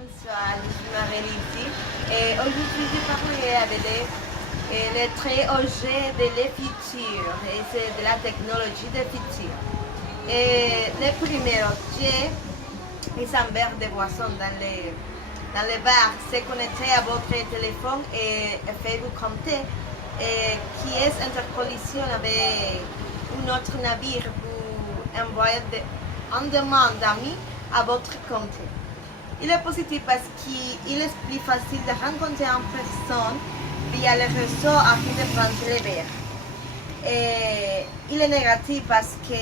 Bonsoir, je suis Marie ici et aujourd'hui je parlerai avec les traits objets de le futur et c'est de la technologie du futur. Et le premier objet est un verre de boisson dans le bar, c'est connecté à votre téléphone et fait vous compter et qui est intercollision avec un autre navire pour envoyer une demande d'amis à votre compte. Il est positif parce qu'il est plus facile de rencontrer en personne via les réseaux afin de prendre les verres. Et il est négatif parce que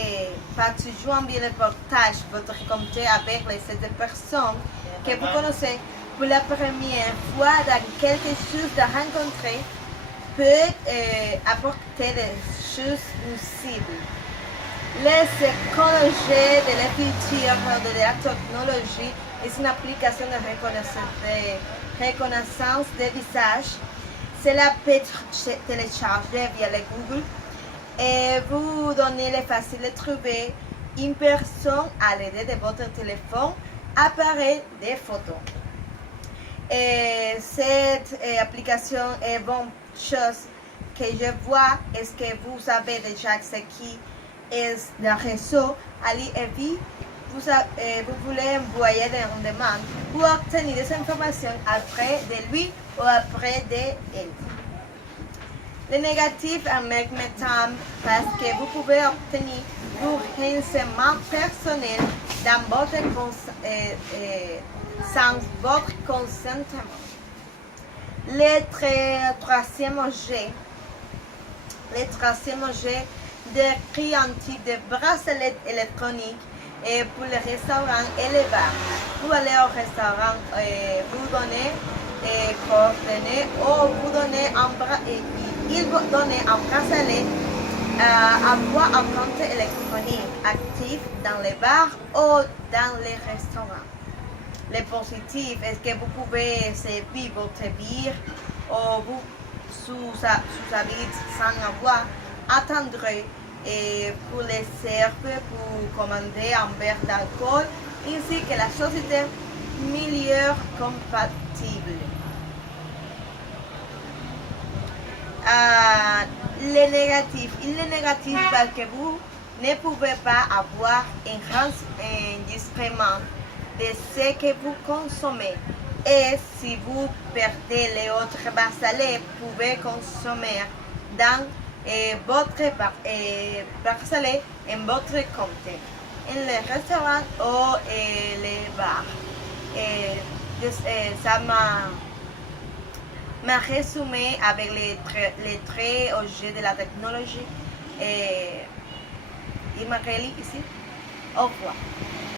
pas toujours bien le partage votre compte avec cette personne que vous connaissez pour la première fois dans quelque chose de rencontrer peut apporter des choses nuisibles. Les écologies de la future de la technologie est une application de reconnaissance des visages. Cela peut être téléchargé via le Google et vous donner le facile de trouver une personne à l'aide de votre téléphone, appareil des photos. Et cette application est bonne chose que je vois est que vous avez déjà ce qui est le réseau. Allez et vous voulez envoyer une demande pour obtenir des informations après de lui ou après de elle. Le négatif en même temps parce que vous pouvez obtenir vos renseignements personnels dans sans votre consentement. Le troisième objet décrit un type de bracelet électronique et pour les restaurants et les bars. Vous allez au restaurant, vous donnez des coordonnées ou vous donnez il vous donne un bracelet à avoir un compte électronique actif dans les bars ou dans les restaurants. Le positif est que vous pouvez servir votre bière ou vous sous-habiter sans avoir à attendre et pour les serveurs pour commander un verre d'alcool ainsi que la société milieu compatible. Il est négatif parce que vous ne pouvez pas avoir un enregistrement de ce que vous consommez et si vous perdez les autres bracelets, vous pouvez consommer dans votre bracelet en votre compte, en les restaurants ou les bars. Ça m'a résumé avec les traits objets de la technologie et il m'a réalisé ici. Au revoir.